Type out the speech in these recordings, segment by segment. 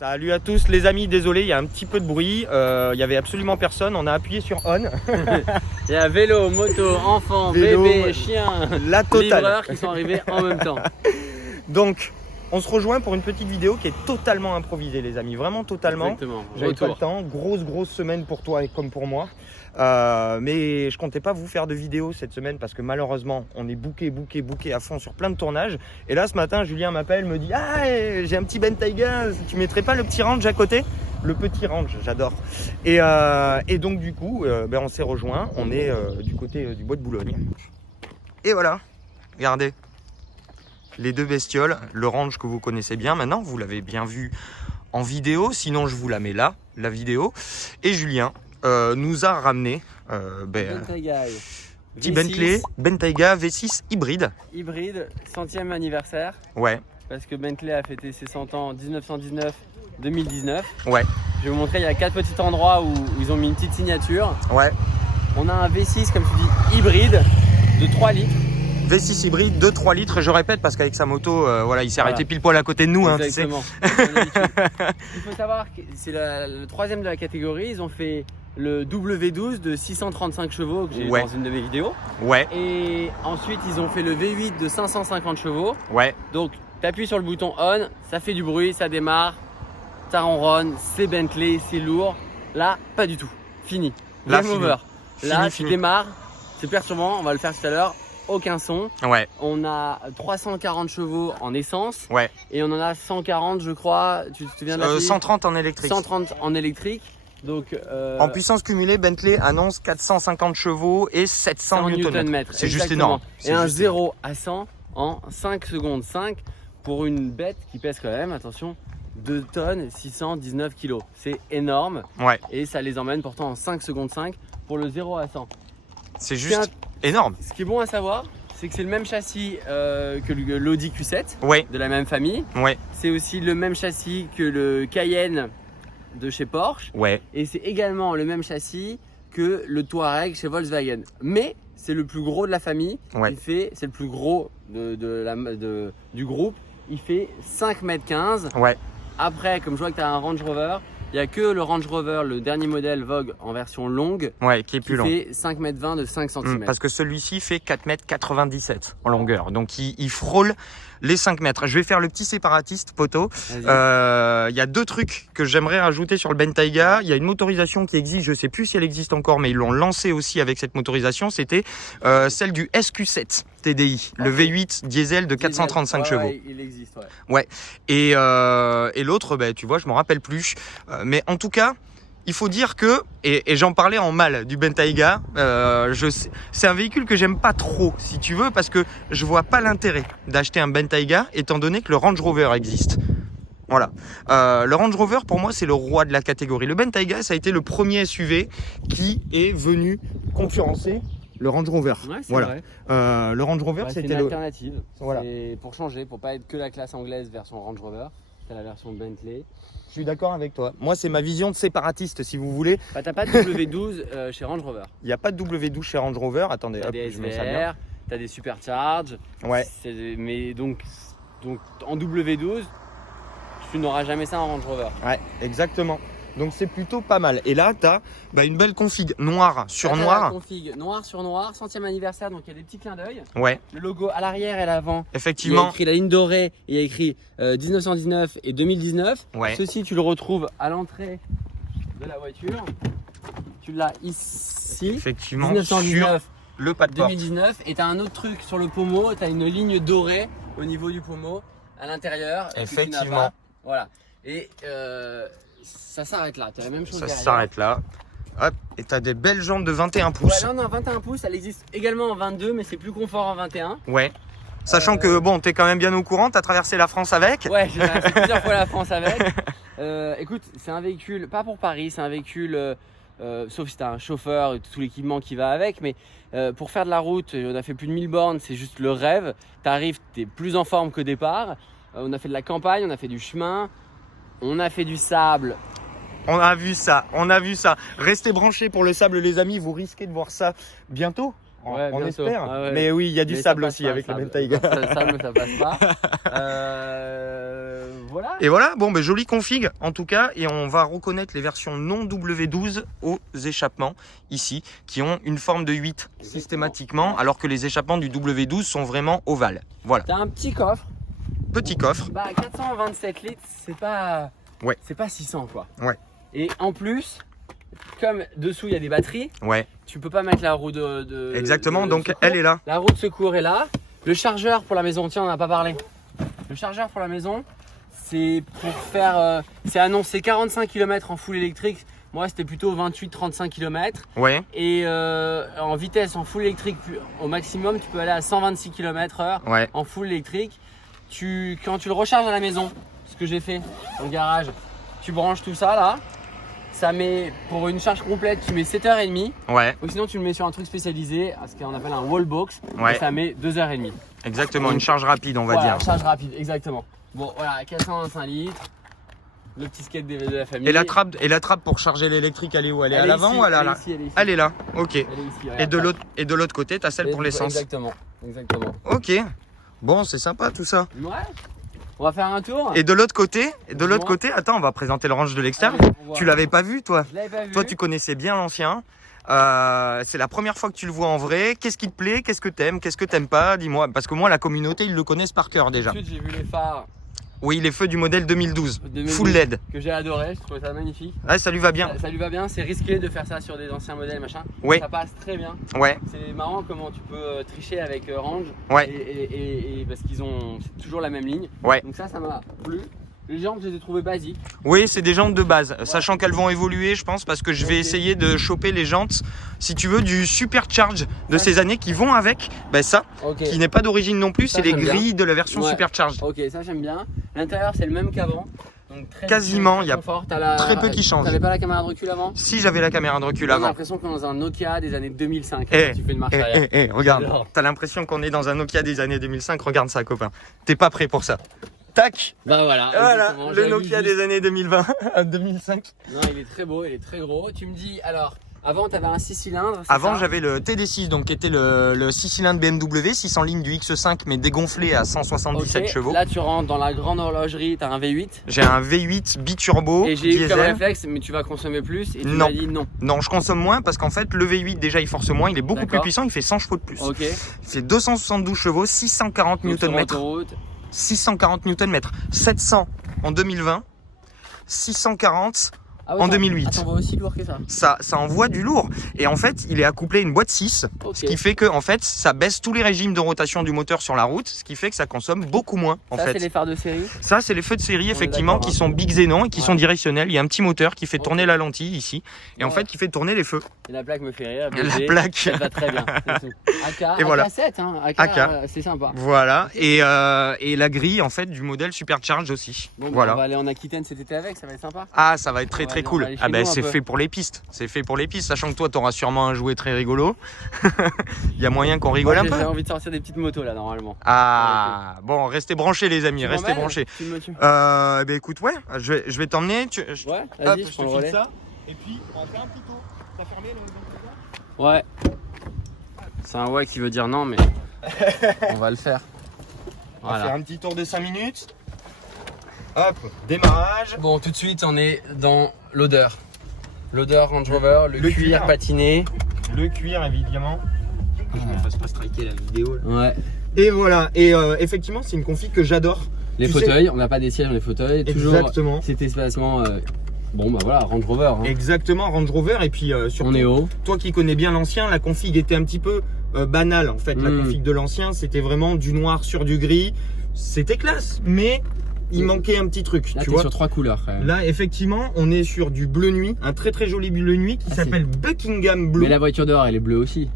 Salut à tous les amis, désolé, il y a un petit peu de bruit, il y avait absolument personne, on a appuyé sur on. Il y a vélo, moto, enfant, Vélo, bébé, chien, la totale. livreurs qui sont arrivés en même temps. Donc, on se rejoint pour une petite vidéo qui est totalement improvisée les amis, vraiment totalement. Exactement, J'avais pas le retour. temps, grosse semaine pour toi et comme pour moi. Mais je comptais pas vous faire de vidéo cette semaine parce que malheureusement on est booké à fond sur plein de tournages. Et là ce matin Julien m'appelle, me dit ah j'ai un petit Bentayga, tu mettrais pas le petit range à côté? Le petit range, j'adore. Et donc du coup on s'est rejoint, on est du côté du bois de Boulogne. Et voilà, regardez. Les deux bestioles, le range que vous connaissez bien maintenant, vous l'avez bien vu en vidéo, sinon je vous la mets là, la vidéo. Et Julien nous a ramené Bentayga petit V6, Bentley Bentayga V6 hybride. hybride, 100e anniversaire, Ouais, parce que Bentley a fêté ses 100 ans en 1919-2019. ouais, Je vais vous montrer, il y a 4 petits endroits où ils ont mis une petite signature. ouais. On a un V6, comme tu dis, hybride, de 3 litres. V6 hybride de 3 litres, je répète parce qu'avec sa moto, voilà, il s'est arrêté Voilà. pile poil à côté de nous. Hein, tu sais. Exactement. Il faut savoir que c'est le troisième de la catégorie. Ils ont fait le W12 de 635 chevaux que j'ai Ouais. dans une de mes vidéos. Ouais, Et ensuite, ils ont fait le V8 de 550 chevaux. ouais. Donc, tu appuies sur le bouton on, ça fait du bruit, ça démarre, ça ronronne, c'est Bentley, c'est lourd. Là, pas du tout. Fini. Là, Game fini. over. Là, Fini. tu démarres, c'est perturbant, on va le faire tout à l'heure. Aucun son. Ouais, On a 340 chevaux en essence ouais. et on en a 140, je crois. Tu te souviens de la fille 130 en électrique. 130 en électrique. Donc, En puissance cumulée, Bentley annonce 450 chevaux et 700 Nm. C'est juste exactement. énorme. Et C'est un juste 0 à 100 en 5 secondes 5 pour une bête qui pèse quand même, attention, 2 tonnes 619 kg. C'est énorme énorme. Ouais, et ça les emmène pourtant en 5 secondes 5 pour le 0 à 100. c'est juste énorme. Ce qui est bon à savoir, c'est que c'est le même châssis que l'Audi Q7 Ouais, de la même famille. ouais, C'est aussi le même châssis que le Cayenne de chez Porsche. ouais. Et c'est également le même châssis que le Touareg chez Volkswagen. Mais c'est le plus gros de la famille. Ouais. C'est le plus gros du groupe. Il fait 5,15 m. Ouais, Après, comme je vois que tu as un Range Rover, il n'y a que le Range Rover, le dernier modèle Vogue en version longue, ouais, qui est qui plus long. fait 5,20 m de 5 cm. Parce que celui-ci fait 4,97 m en longueur. Donc il frôle les 5 mètres. Je vais faire le petit séparatiste, poteau. Il Vas-y. y a deux trucs que j'aimerais rajouter sur le Bentayga. Il y a une motorisation qui existe, je sais plus si elle existe encore, mais ils l'ont lancée aussi avec cette motorisation. C'était celle du SQ7 TDI, le Ok. V8 diesel de 435 chevaux. Ouais, il existe, ouais. Et l'autre, tu vois, je m'en rappelle plus. Mais en tout cas, il faut dire que, et j'en parlais en mal du Bentayga, c'est un véhicule que j'aime pas trop, si tu veux, parce que je vois pas l'intérêt d'acheter un Bentayga, étant donné que le Range Rover existe. Voilà. Le Range Rover, pour moi, c'est le roi de la catégorie. Le Bentayga, ça a été le premier SUV qui est venu concurrencer le Range Rover. Ouais, c'est Voilà. vrai. Le Range Rover, Ouais, c'est c'était une le... alternative. Voilà. C'est pour changer, pour pas être que la classe anglaise version Range Rover. C'est la version Bentley. Je suis d'accord avec toi. Moi, c'est ma vision de séparatiste, si vous voulez. Bah, t'as pas de W12 chez Range Rover. Il n'y a pas de W12 chez Range Rover. Attendez, T'as hop, des je mets ça bien. SVR, t'as des Supercharge. Ouais. Mais donc en W12, tu n'auras jamais ça en Range Rover. Ouais, exactement. Donc c'est plutôt pas mal. Et là, tu as une belle config noir sur Là, t'as la noir. config noir sur noir, 100e anniversaire, donc il y a des petits clins d'œil. Ouais, Le logo à l'arrière et à l'avant. Il y a effectivement. écrit la ligne dorée et il y a écrit 1919 et 2019. Ouais. Ceci, tu le retrouves à l'entrée de la voiture. Tu l'as ici. Effectivement, sur 1919, le pas de porte. 2019. Et tu as un autre truc sur le pommeau. Tu as une ligne dorée au niveau du pommeau à l'intérieur. que tu n'as Effectivement. pas. Voilà. Et ça s'arrête là. Tu as la même chose Ça derrière. s'arrête là. Hop, et tu as des belles jambes de 21 Ouais, pouces. non, 21 pouces. Elle existe également en 22, mais c'est plus confort en 21. Ouais. Sachant que, bon, tu es quand même bien au courant, tu as traversé la France avec. Ouais, j'ai fait plusieurs fois la France avec. Écoute, c'est un véhicule, pas pour Paris, c'est un véhicule, sauf si tu as un chauffeur et tout l'équipement qui va avec, mais pour faire de la route, on a fait plus de 1000 bornes, c'est juste le rêve. Tu arrives, tu es plus en forme qu'au départ. On a fait de la campagne, on a fait du chemin, on a fait du sable. On a vu ça, on a vu ça. Restez branchés pour le sable, les amis, vous risquez de voir ça bientôt. Ouais, on bientôt. espère. Ah ouais. Mais oui, il y a du Mais ça sable passe aussi pas, avec le sable. Bentayga. Le sable, ça passe pas. voilà. Et voilà, bon, ben, jolie config en tout cas. Et on va reconnaître les versions non W12 aux échappements ici, qui ont une forme de 8 systématiquement, alors que les échappements du W12 sont vraiment ovales. Voilà, T'as un petit coffre. petit coffre. Bah 427 litres, c'est pas. Ouais. C'est pas 600 quoi. Ouais. Et en plus, comme dessous il y a des batteries, Ouais, tu peux pas mettre la roue de exactement. de Donc secours. elle est là. La roue de secours est là. Le chargeur pour la maison, tiens, on n'a pas parlé. Le chargeur pour la maison, c'est pour faire. C'est annoncé 45 km en full électrique. Moi, c'était plutôt 28-35 km. Ouais, Et en vitesse, en full électrique, au maximum, tu peux aller à 126 km/h ouais, en full électrique. Quand tu le recharges à la maison, ce que j'ai fait dans le garage, tu branches tout ça là. Ça met, pour une charge complète, tu mets 7h30. ouais, Ou sinon, tu le mets sur un truc spécialisé, ce qu'on appelle un wall box. Ouais. Et ça met 2h30. exactement. Une charge rapide, on va Voilà, dire. charge rapide, exactement. Bon, voilà, 425 litres. Le petit skate de la famille. Et la trappe pour charger l'électrique, elle est où? Elle est à l'avant ou elle est à l'arrière? ici. Elle est là, ok. Elle est ici, Et regarde. de l'autre côté, tu as celle pour l'essence. Exactement, exactement. Ok, bon, c'est sympa tout ça. Ouais. On va faire un tour. Et de l'autre côté, Dis-moi. attends, on va présenter le range de l'extérieur. Allez, on voit. Tu l'avais pas vu, toi? Je l'avais pas vu. Toi, tu connaissais bien l'ancien. C'est la première fois que tu le vois en vrai. Qu'est-ce qui te plaît? Qu'est-ce que t'aimes? Qu'est-ce que t'aimes pas? Dis-moi. Parce que moi, la communauté, ils le connaissent par cœur déjà. Ensuite, j'ai vu les phares Oui, les feux du modèle 2012. 2012. Full LED. que j'ai adoré. Je trouvais ça magnifique. Ouais, ça lui va bien. Ça lui va bien. C'est risqué de faire ça sur des anciens modèles, machin. Ouais. Ça passe très bien. Ouais, C'est marrant comment tu peux tricher avec Range. ouais, Et parce qu'ils ont c'est toujours la même ligne. ouais. Donc ça m'a plu. Les jantes, je les ai trouvées basiques. Oui, c'est des jantes de base. Sachant qu'elles vont évoluer, je pense, parce que je vais Ok. essayer de choper les jantes, si tu veux, du supercharge de ces années qui vont avec. Ben ça, Ok. qui n'est pas d'origine non plus, Ça, c'est les j'aime bien. grilles de la version Ouais. supercharge. Ok, ça j'aime bien. L'intérieur c'est le même qu'avant. Donc très Quasiment, très il y a confort. très peu qui change. T'avais pas la caméra de recul avant? Si j'avais la caméra de recul J'ai avant. l'impression qu'on est dans un Nokia des années 2005. Eh, quand tu fais une marche arrière. Regarde, J'adore. t'as l'impression qu'on est dans un Nokia des années 2005, regarde ça copain. T'es pas prêt pour ça. Tac, Bah voilà. voilà, exactement, le j'avais Nokia vu juste. des années 2020 à 2005. Non, il est très beau, il est très gros. Tu me dis, alors, avant t'avais un 6 cylindres. c'est Avant ça j'avais le TD6, donc qui était le 6 cylindres BMW, 600 lignes du X5 mais dégonflé à 177 Ok, chevaux. Là tu rentres dans la grande horlogerie, t'as un V8. J'ai un V8 biturbo Et j'ai eu comme diesel. réflexe, mais tu vas consommer plus. Et tu Non. m'as dit non. Non, je consomme moins parce qu'en fait le V8 déjà il force moins, il est beaucoup plus D'accord. puissant, il fait 100 chevaux de plus. Ok. Il fait 272 chevaux, 640 Donc, sur Nm. autoroute. 640 Nm, 700 en 2020, 640 Ah ouais, en ça- 2008. Ah, t'envoies aussi lourd que ça. Ça envoie du lourd. Et en fait, il est accouplé à une boîte 6, Ok. ce qui fait que en fait, ça baisse tous les régimes de rotation du moteur sur la route, ce qui fait que ça consomme beaucoup moins en Ça, fait. c'est les phares de série. Ça, c'est les feux de série est effectivement d'accord, qui hein. sont big xénon et qui Ouais. sont directionnels. Il y a un petit moteur qui fait Ok. tourner la lentille ici et en Ouais. fait qui fait tourner les feux. Et la plaque me fait rire. La BG, plaque. Ça te va très bien. c'est tout. AK, Et voilà. AK7, hein. AK. C'est sympa. Voilà. Et la grille en fait du modèle Supercharge aussi. Bon, bah, voilà. on va aller en Aquitaine cet été avec, ça va être sympa. Ah, ça va être très Ouais, très non, on cool. va aller chez Ah ben nous un c'est peu. fait pour les pistes. C'est fait pour les pistes, sachant que toi t'auras sûrement un jouet très rigolo. Il y a moyen qu'on rigole Moi, un peu. J'ai envie de sortir des petites motos là normalement. Ah, bon, restez branchés les amis, Tu restez m'emmènes branchés. Tu me tues. Ben écoute, ouais, je vais t'emmener. Ouais, Hop, vas-y, je je te prends le file relais. ça. Et puis on fait un petit tour. T'as fermé le Ouais. C'est un ouais qui veut dire non, mais on va le faire. On va faire Voilà. un petit tour de 5 minutes. Hop, démarrage. Bon, tout de suite, on est dans l'odeur. L'odeur Range Rover, le Le cuir cuir. patiné. Le cuir évidemment. Que je me fasse pas striker la vidéo. Là. Ouais. Et voilà, et effectivement c'est une config que j'adore. Les Tu sais- fauteuils, on n'a pas des sièges, les fauteuils. Toujours Exactement. cet espacement. Bon, bah voilà, Range Rover. Hein. Exactement, Range Rover. Et puis surtout, On est haut. toi qui connais bien l'ancien, la config était un petit peu banale en fait. La config de l'ancien, c'était vraiment du noir sur du gris. C'était classe, mais il manquait un petit truc. Là, tu t'es vois. sur 3 couleurs quand même. Là, effectivement, on est sur du bleu nuit, un très très joli bleu nuit qui Ah, s'appelle Buckingham Blue. Mais la voiture dehors, elle est bleue aussi.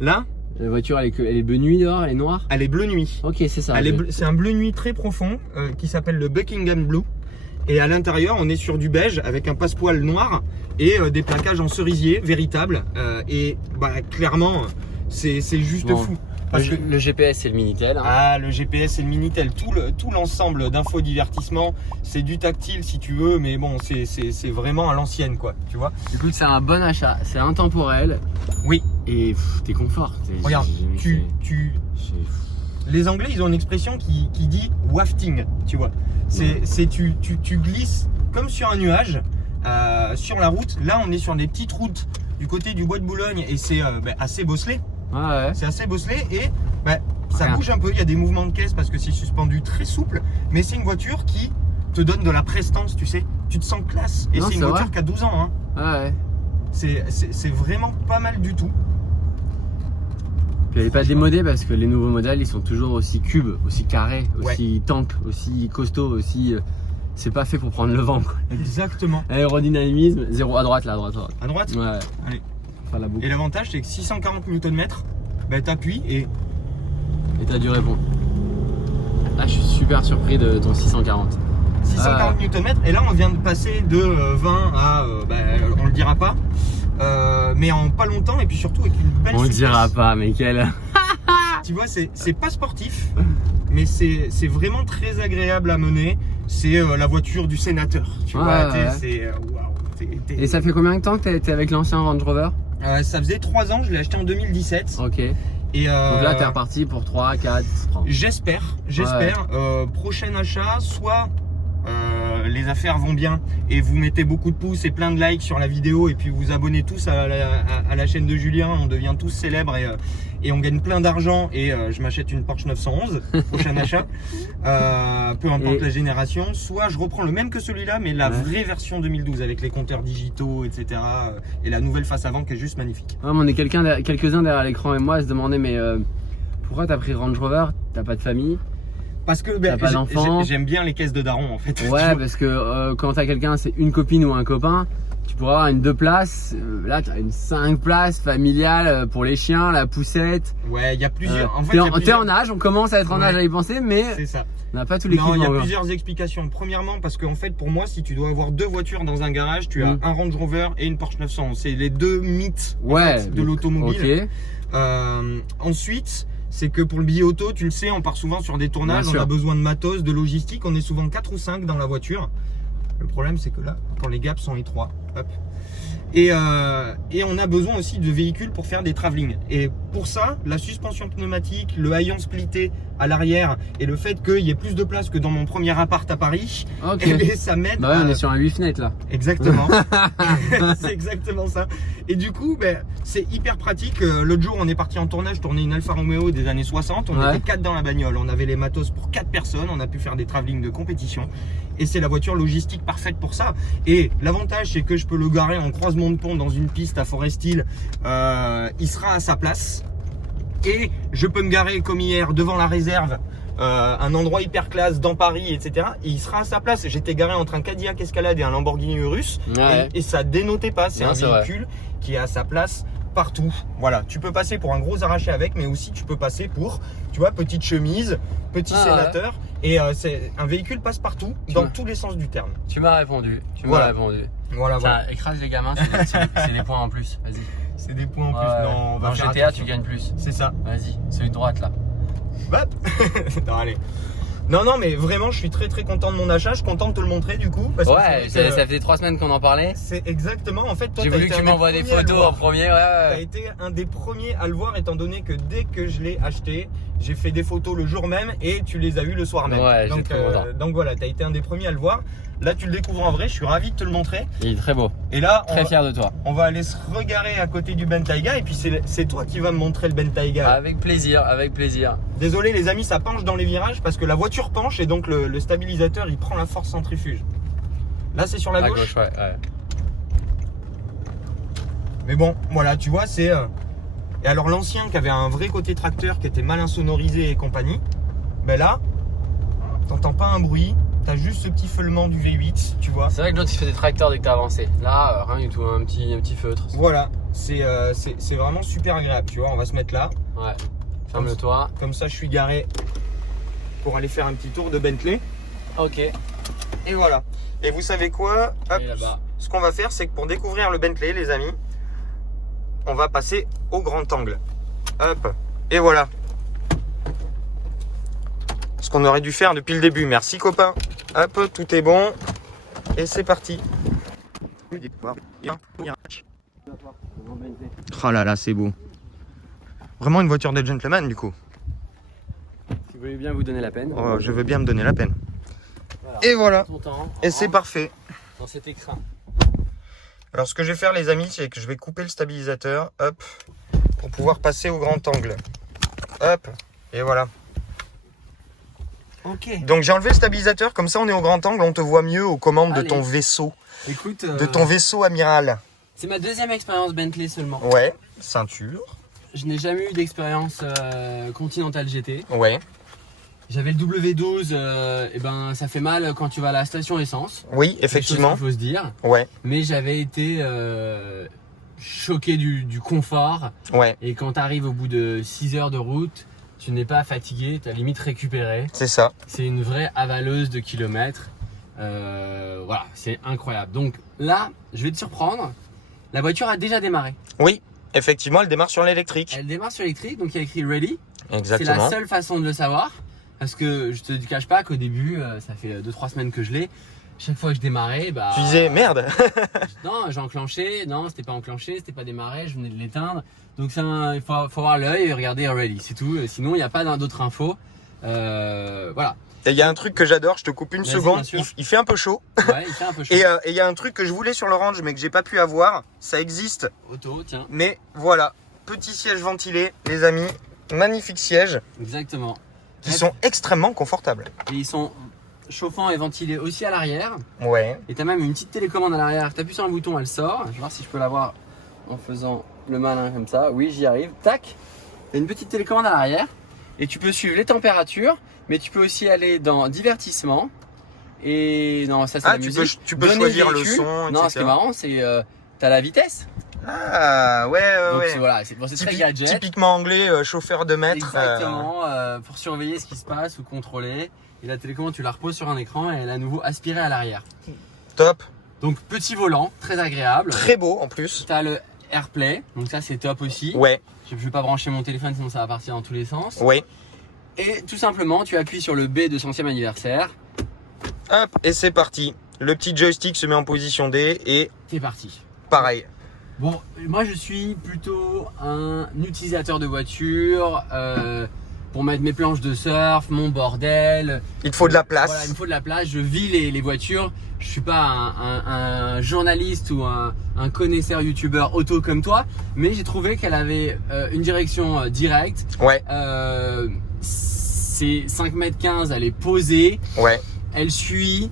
Là, La voiture, elle est bleu nuit dehors, elle est noire. elle est bleu nuit. Ok, c'est ça. C'est un bleu nuit très profond qui s'appelle le Buckingham Blue. Et à l'intérieur, on est sur du beige avec un passepoil noir et des plaquages en cerisier véritables. Et bah, clairement, c'est juste Bon. fou. Parce que Le GPS, c'est le Minitel. Hein. ah, le GPS et le Minitel, tout l'ensemble d'infodivertissement, c'est du tactile si tu veux, mais bon, c'est vraiment à l'ancienne quoi, tu vois. Écoute, c'est un bon achat. C'est intemporel. Oui. Et t'es confort. Regarde, J'ai jamais tu, fait- tu, j'ai- Les Anglais, ils ont une expression qui dit wafting, tu vois. C'est tu glisses comme sur un nuage sur la route. Là, on est sur des petites routes du côté du bois de Boulogne et c'est assez bosselé. Ouais. C'est assez bosselé et ça bouge un peu. Il y a des mouvements de caisse parce que c'est suspendu très souple. Mais c'est une voiture qui te donne de la prestance, tu sais. Tu te sens classe. Et c'est une voiture qui a 12 ans. Hein. Ouais. C'est vraiment pas mal du tout. Puis elle n'est pas démodée parce que les nouveaux modèles ils sont toujours aussi cubes, aussi carrés, aussi tank, aussi costauds, aussi. C'est pas fait pour prendre le vent quoi. Exactement. Aérodynamisme, 0 à droite là, à droite. À droite. Ouais. Allez. Enfin, la boucle. Et l'avantage c'est que 640 Nm, t'appuies et t'as du répond. Là je suis super surpris de ton 640. 640 Nm et là on vient de passer de 20 à on le dira pas. Mais en pas longtemps et puis surtout avec une belle On le souplesse. dira pas, mais quel. Tu vois, c'est pas sportif, mais c'est vraiment très agréable à mener. C'est la voiture du sénateur. Tu vois, c'est waouh. Et ça fait combien de temps que t'es avec l'ancien Range Rover? Ça faisait 3 ans, je l'ai acheté en 2017. Ok. Et donc là, t'es reparti pour 3, 4. J'espère. Prochain achat, soit les affaires vont bien et vous mettez beaucoup de pouces et plein de likes sur la vidéo et puis vous abonnez tous à la chaîne de Julien, on devient tous célèbres et on gagne plein d'argent et je m'achète une Porsche 911, prochain achat, peu importe la génération, soit je reprends le même que celui-là mais la vraie version 2012 avec les compteurs digitaux etc. Et la nouvelle face avant qui est juste magnifique. On est quelques-uns derrière l'écran et moi à se demander mais pourquoi t'as pris Range Rover, t'as pas de famille? Parce que j'aime bien les caisses de daron en fait. Ouais, parce que quand t'as quelqu'un, c'est une copine ou un copain, tu pourras avoir une 2 places. Là, t'as une 5 places familiale pour les chiens, la poussette. Ouais, il y a plusieurs. T'es en âge, on commence à être en âge à y penser, mais c'est ça. On n'a pas tous les Non, il y a plusieurs explications. Premièrement, parce qu'en fait, pour moi, si tu dois avoir 2 voitures dans un garage, tu as un Range Rover et une Porsche 911. C'est les 2 mythes de l'automobile. Ensuite, c'est que pour le billet auto, tu le sais, on part souvent sur des tournages, on a besoin de matos, de logistique, on est souvent 4 ou 5 dans la voiture. Le problème c'est que là, quand les gaps sont étroits, hop. Et on a besoin aussi de véhicules pour faire des travelling. Et pour ça, la suspension pneumatique, le haillon splitté à l'arrière et le fait qu'il y ait plus de place que dans mon premier appart à Paris, ça m'aide. Bah ouais, on est sur un 8 fenêtres là. Exactement. C'est exactement ça. Et du coup, c'est hyper pratique. L'autre jour, on est parti en tournage, tourner une Alfa Romeo des années 60. On était 4 dans la bagnole. On avait les matos pour 4 personnes. On a pu faire des travelling de compétition. Et c'est la voiture logistique parfaite pour ça. Et l'avantage, c'est que je peux le garer en croisement de pont dans une piste à Forest Hill. Il sera à sa place. Et je peux me garer comme hier devant la réserve, un endroit hyper classe dans Paris, etc. Et il sera à sa place. J'étais garé entre un Cadillac Escalade et un Lamborghini Urus. Et ça dénotait pas. C'est un véhicule qui est à sa place partout. Voilà, tu peux passer pour un gros arraché avec, mais aussi tu peux passer pour, tu vois, petite chemise, petit sénateur. Et c'est un véhicule passe partout, dans tous les sens du terme. Tu m'as répondu. Voilà. Écrase les gamins, c'est des points en plus. Vas-y. C'est des points en plus. Non, on va faire GTA, tu gagnes plus. C'est ça. Vas-y, celui de droite là. Non, allez. Non, mais vraiment, je suis très très content de mon achat. Je suis content de te le montrer du coup. Parce que ça faisait 3 semaines qu'on en parlait. C'est exactement. En fait, toi, j'ai voulu que tu m'envoies des photos en premier. T'as été un des premiers à le voir, étant donné que dès que je l'ai acheté, j'ai fait des photos le jour même et tu les as eues le soir même. Ouais, donc voilà, t'as été un des premiers à le voir. Là, tu le découvres en vrai. Je suis ravi de te le montrer. Il est très beau. Et là, très fier de toi. On va aller se regarer à côté du Bentayga et puis c'est toi qui vas me montrer le Bentayga. Avec plaisir, avec plaisir. Désolé les amis, ça penche dans les virages parce que la voiture penche et donc le stabilisateur il prend la force centrifuge. Là c'est sur la gauche. Ouais. Mais bon, voilà, tu vois, c'est... Et alors l'ancien qui avait un vrai côté tracteur qui était mal insonorisé et compagnie, là, t'entends pas un bruit. T'as juste ce petit feulement du V8, tu vois. C'est vrai que l'autre il fait des tracteurs dès que t'as avancé. Là, rien du tout, un petit feutre. Voilà, c'est vraiment super agréable, tu vois. On va se mettre là. Ouais, ferme le toit. Comme ça, je suis garé pour aller faire un petit tour de Bentley. Ok. Et voilà. Et vous savez quoi? Hop, ce qu'on va faire, c'est que pour découvrir le Bentley, les amis, on va passer au grand angle. Hop, et voilà. Ce qu'on aurait dû faire depuis le début. Merci copain. Hop, tout est bon. Et c'est parti. Oh là là, c'est beau. Vraiment une voiture de gentleman du coup. Vous voulez bien vous donner la peine. Je veux bien me donner la peine. Voilà. Et voilà. Ton temps, Et c'est parfait. dans cet écrin. Alors ce que je vais faire les amis, c'est que je vais couper le stabilisateur, hop, pour pouvoir passer au grand angle. Hop, et voilà. Ok. Donc j'ai enlevé le stabilisateur, comme ça on est au grand angle, on te voit mieux aux commandes de Allez. ton vaisseau. Écoute, De ton vaisseau amiral. c'est ma deuxième expérience Bentley seulement. Ouais, ceinture. Je n'ai jamais eu d'expérience Continental GT. Ouais. J'avais le W12, et ben ça fait mal quand tu vas à la station essence. Oui, effectivement. Il faut se dire. Ouais, Mais j'avais été choqué du confort. ouais, Et quand tu arrives au bout de 6 heures de route, tu n'es pas fatigué, tu as limite récupéré. c'est ça. C'est une vraie avaleuse de kilomètres. Voilà, c'est incroyable. Donc là, je vais te surprendre. La voiture a déjà démarré. Oui, effectivement, elle démarre sur l'électrique. Elle démarre sur électrique, donc il y a écrit Ready. C'est la Exactement. seule façon de le savoir. Parce que je te cache pas qu'au début, ça fait 2-3 semaines que je l'ai. Chaque fois que je démarrais, bah. Tu disais merde. Non, j'ai enclenché. Non, c'était pas enclenché, c'était pas démarré. Je venais de l'éteindre. Donc ça, il faut avoir l'œil et regarder Ready, c'est tout. Sinon, il n'y a pas d'autres infos. Voilà. Et il y a un truc que j'adore, je te coupe une Vas-y, seconde. bien sûr. Il fait un peu chaud. Ouais, il fait un peu chaud. Et il y a un truc que je voulais sur l'Orange mais que j'ai pas pu avoir. Ça existe. Auto, tiens. Mais voilà. Petit siège ventilé, les amis. Magnifique siège. Exactement. Qui sont extrêmement confortables. Et ils sont chauffants et ventilés aussi à l'arrière. Ouais. Et tu as même une petite télécommande à l'arrière. Tu appuies sur un bouton, elle sort. Je vais voir si je peux l'avoir en faisant le malin comme ça. Oui, j'y arrive. Tac. Tu as une petite télécommande à l'arrière. Et tu peux suivre les températures. Mais tu peux aussi aller dans divertissement. Et non, ça c'est la musique. tu peux Donner choisir le véhicule. son, etc. Non, ce qui est marrant, c'est tu as la vitesse. Ah, ouais, Donc ouais. voilà, c'est très gadget. Typiquement anglais, chauffeur de maître. Exactement, pour surveiller ce qui se passe ou contrôler. Et la télécommande, tu la reposes sur un écran et elle est à nouveau aspirée à l'arrière. Top. Donc petit volant, très agréable. Très beau en plus. Tu as le AirPlay, donc ça c'est top aussi. Ouais, Je ne vais pas brancher mon téléphone sinon ça va partir dans tous les sens. ouais. Et tout simplement, tu appuies sur le B de son 100e anniversaire. Hop, et c'est parti. Le petit joystick se met en position D et C'est parti. pareil. Bon, moi je suis plutôt un utilisateur de voiture pour mettre mes planches de surf, mon bordel. Il te faut de la place. Voilà, il me faut de la place. Je vis les voitures. Je suis pas un journaliste ou un connaisseur youtubeur auto comme toi, mais j'ai trouvé qu'elle avait une direction directe. Ouais, C'est 5,15 m, elle est posée, ouais. elle suit,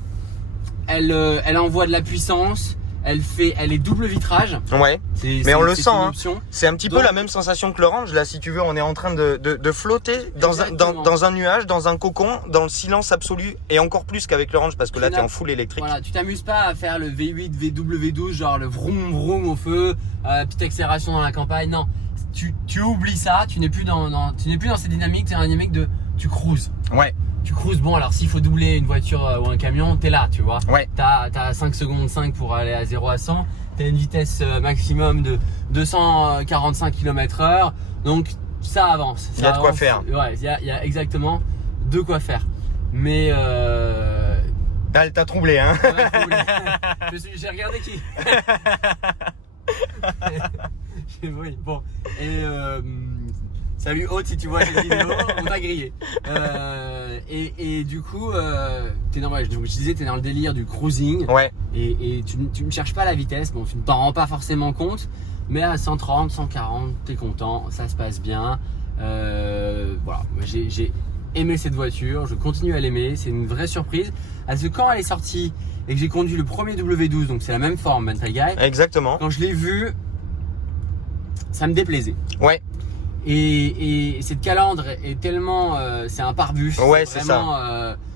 elle envoie de la puissance. Elle est double vitrage. Ouais. Mais on le sent, une hein. option. C'est un petit peu Donc- la même sensation que l'Orange. Là, si tu veux, on est en train de flotter Exactement. dans un nuage, dans un cocon, dans le silence absolu. Et encore plus qu'avec l'Orange, parce que là, tu es en full électrique. Voilà, tu t'amuses pas à faire le V8, VW12, genre le vroom vroom au feu, petite accélération dans la campagne. Non, tu oublies ça. Tu n'es plus dans ces dynamiques. Tu es un dynamique de tu cruises. Ouais, Tu cruises. Bon, alors s'il faut doubler une voiture ou un camion, t'es là, tu vois. ouais. T'as 5 secondes 5 pour aller à 0 à 100. T'as une vitesse maximum de 245 km/h. Donc ça avance. Il y a de quoi faire. Ouais, il y a exactement de quoi faire. Mais Ah, elle t'a troublé, hein. ouais, cool. J'ai regardé qui. Oui, bon. Et salut Haute si tu vois cette vidéo, on t'a grillé. Et du coup, je disais, t'es dans le délire du cruising. Ouais, Et tu ne cherches pas la vitesse, bon, tu ne t'en rends pas forcément compte, mais à 130, 140, t'es content, ça se passe bien. Voilà, moi, j'ai aimé cette voiture, je continue à l'aimer, c'est une vraie surprise. Parce que quand elle est sortie et que j'ai conduit le premier W12, donc c'est la même forme, Bentley Guy, exactement. quand je l'ai vue, ça me déplaisait. Ouais, Et cette calandre est tellement, c'est un pare-bûche, Ouais, c'est vraiment,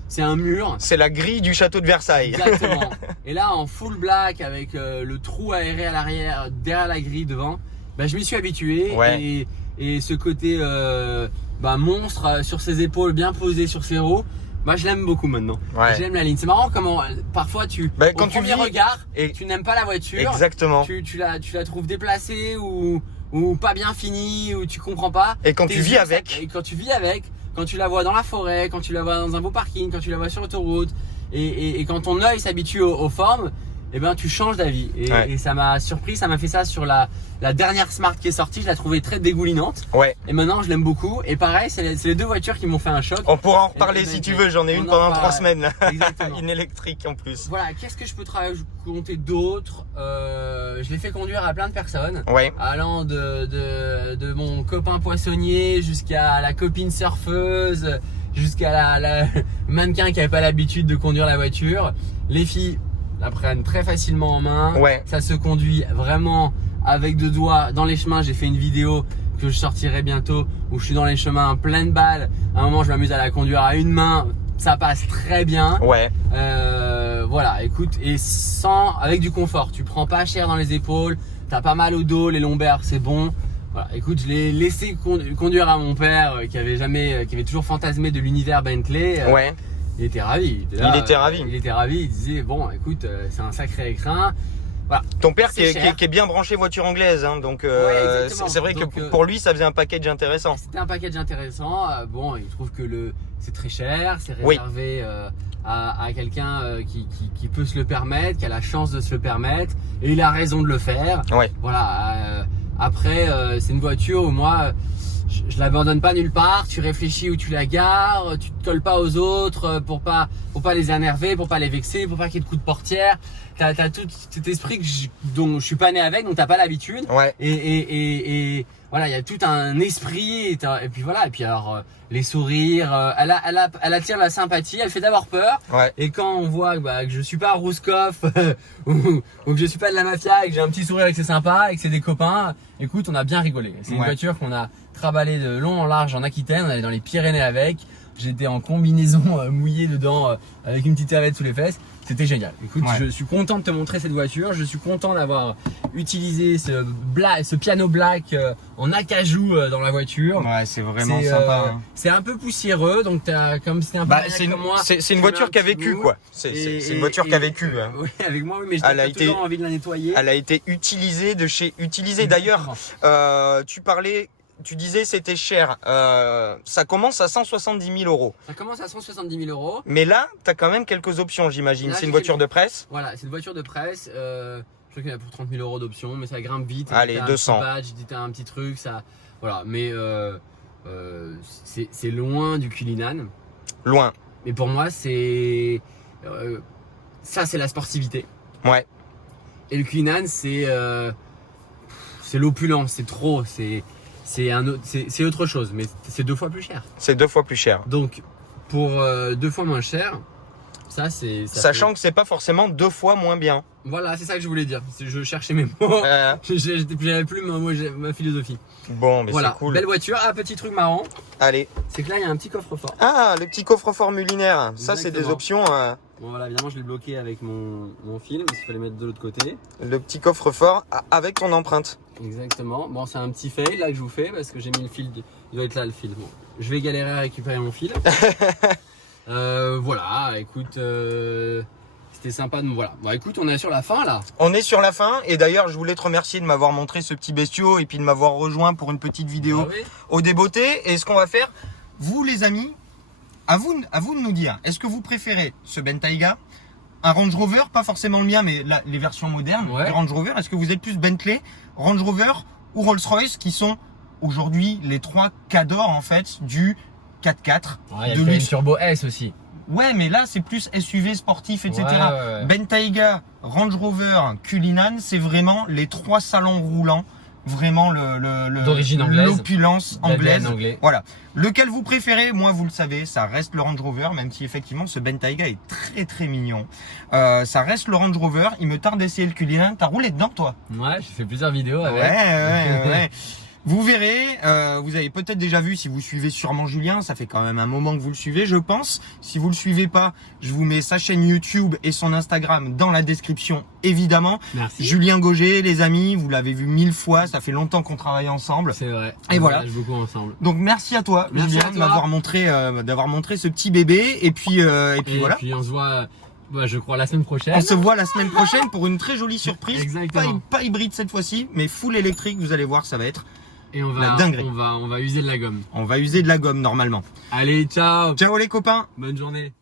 c'est un mur. c'est la grille du château de Versailles. Exactement. Et là, en full black avec le trou aéré à l'arrière, derrière la grille devant, bah, je m'y suis habitué. Ouais. Et ce côté monstre sur ses épaules, bien posé sur ses roues, moi je l'aime beaucoup maintenant. Ouais. J'aime la ligne. C'est marrant comment parfois Quand au tu premier vis- regard, et- tu n'aimes pas la voiture. Exactement. Tu la trouves déplacée ou pas bien finie ou tu comprends pas. Et quand Tes tu vis yeux, avec. et quand tu vis avec, quand tu la vois dans la forêt, quand tu la vois dans un beau parking, quand tu la vois sur l'autoroute, et quand ton œil s'habitue aux formes, eh ben tu changes d'avis. Et ça m'a surpris, ça m'a fait ça sur la dernière Smart qui est sortie, je la trouvais très dégoulinante. Ouais. Et maintenant je l'aime beaucoup. Et pareil, c'est les deux voitures qui m'ont fait un choc. On pourra en reparler si tu veux, j'en ai une pendant 3 semaines là. Exactement. Une électrique en plus. Voilà, qu'est-ce que je peux te raconter d'autre? Je l'ai fait conduire à plein de personnes. Ouais. Allant de mon copain poissonnier jusqu'à la copine surfeuse, jusqu'à la mannequin qui n'avait pas l'habitude de conduire la voiture. Les filles la prennent très facilement en main. Ouais. Ça se conduit vraiment avec 2 doigts dans les chemins. J'ai fait une vidéo que je sortirai bientôt où je suis dans les chemins pleine balle. À un moment, je m'amuse à la conduire à une main. Ça passe très bien. Ouais. Voilà, écoute, et avec du confort. Tu prends pas cher dans les épaules. T'as pas mal au dos, les lombaires, c'est bon. Voilà, écoute, je l'ai laissé conduire à mon père qui avait toujours fantasmé de l'univers Bentley. Ouais. Il était ravi. Il était ravi. Il était ravi. Il disait bon, écoute, c'est un sacré écrin. Voilà. Ton père qui est bien branché voiture anglaise, hein, donc Ouais, c'est vrai donc, que pour lui ça faisait un package intéressant. C'était un package intéressant. Bon, il trouve que c'est très cher, c'est réservé à quelqu'un qui peut se le permettre, qui a la chance de se le permettre, et il a raison de le faire. Ouais. Voilà. Après, c'est une voiture où moi, je l'abandonne pas nulle part. Tu réfléchis où tu la gares, tu te colles pas aux autres pour pas les énerver, pour pas les vexer, pour pas qu'il y ait de coups de portière. T'as tout cet esprit dont je suis pas né avec, donc t'as pas l'habitude. Ouais. Et voilà, il y a tout un esprit et puis voilà. Et puis alors les sourires, elle attire la sympathie. Elle fait d'abord peur. Ouais. Et quand on voit que je suis pas Rouskov ou que je suis pas de la mafia et que j'ai un petit sourire et que c'est sympa et que c'est des copains, écoute, on a bien rigolé. C'est une voiture qu'on a traballée de long en large en Aquitaine. On allait dans les Pyrénées avec. J'étais en combinaison mouillée dedans avec une petite serviette sous les fesses. C'était génial. Écoute, je suis content de te montrer cette voiture. Je suis content d'avoir utilisé ce piano black en acajou dans la voiture. Ouais, c'est vraiment sympa. Hein. C'est un peu poussiéreux, donc comme c'était un peu comme moi. C'est une voiture qui a vécu quoi. C'est une voiture qui a vécu. Hein. Oui, avec moi, oui, mais j'ai toujours envie de la nettoyer. Elle a été utilisée de chez utilisée. D'ailleurs, tu disais c'était cher. Ça commence à 170 000 euros. Ça commence à 170 000 euros. Mais là, tu as quand même quelques options, j'imagine. C'est une voiture de presse. Voilà, c'est une voiture de presse. Je crois qu'il y en a pour 30 000 euros d'options, mais ça grimpe vite. Allez, 200. T'as un petit truc, ça. Voilà, mais c'est loin du Cullinan. Loin. Mais pour moi, c'est la sportivité. Ouais. Et le Cullinan, c'est l'opulence, c'est trop, c'est autre chose, mais c'est 2 fois plus cher. C'est 2 fois plus cher. Donc, pour 2 fois moins cher, Sachant que c'est pas forcément 2 fois moins bien. Voilà, c'est ça que je voulais dire. Je cherchais mes mots. J'avais plus ma philosophie. Bon, mais voilà, c'est cool. Belle voiture. Ah, petit truc marrant. Allez. C'est que là, il y a un petit coffre-fort. Ah, le petit coffre-fort mulinaire. Exactement. Ça, c'est des options. Bon, voilà, évidemment, je l'ai bloqué avec mon film. Il fallait mettre de l'autre côté. Le petit coffre-fort avec ton empreinte. Exactement. Bon, c'est un petit fail là que je vous fais parce que j'ai mis le fil. Il doit être là le fil. Bon, je vais galérer à récupérer mon fil. Voilà, écoute, c'était sympa de me. Voilà. Bon, écoute, on est sur la fin là. On est sur la fin et d'ailleurs, je voulais te remercier de m'avoir montré ce petit bestiau et puis de m'avoir rejoint pour une petite vidéo au débeauté. Et ce qu'on va faire, vous les amis, à vous de nous dire, est-ce que vous préférez ce Bentayga, un Range Rover, pas forcément le mien, mais les versions modernes des Range Rover, est-ce que vous êtes plus Bentley, Range Rover ou Rolls-Royce qui sont aujourd'hui les 3 cadors en fait du 4x4 de luxe. Turbo S aussi. Ouais, mais là c'est plus SUV sportif, etc. Ouais. Bentayga, Range Rover, Cullinan, c'est vraiment les 3 salons roulants, vraiment d'origine anglaise, l'opulence anglaise. Voilà. Lequel vous préférez? Moi, vous le savez, ça reste le Range Rover, même si effectivement ce Bentayga est très très mignon. Ça reste le Range Rover. Il me tarde d'essayer le Cullinan. T'as roulé dedans, toi? Ouais, j'ai fait plusieurs vidéos avec. Ouais. Vous verrez, vous avez peut-être déjà vu si vous suivez sûrement Julien, ça fait quand même un moment que vous le suivez je pense. Si vous le suivez pas, je vous mets sa chaîne YouTube et son Instagram dans la description évidemment. Merci. Julien Gauger, les amis, vous l'avez vu 1000 fois, ça fait longtemps qu'on travaille ensemble. C'est vrai. Et on voilà. voyage beaucoup ensemble. Donc merci à toi Julien de m'avoir montré, d'avoir montré ce petit bébé et puis voilà. Et puis on se voit. Je crois la semaine prochaine. On se voit la semaine prochaine pour une très jolie surprise. Exactement. Pas hybride cette fois-ci, mais full électrique, vous allez voir, ça va être et on va user de la gomme. On va user de la gomme normalement. Allez, ciao. Ciao les copains. Bonne journée.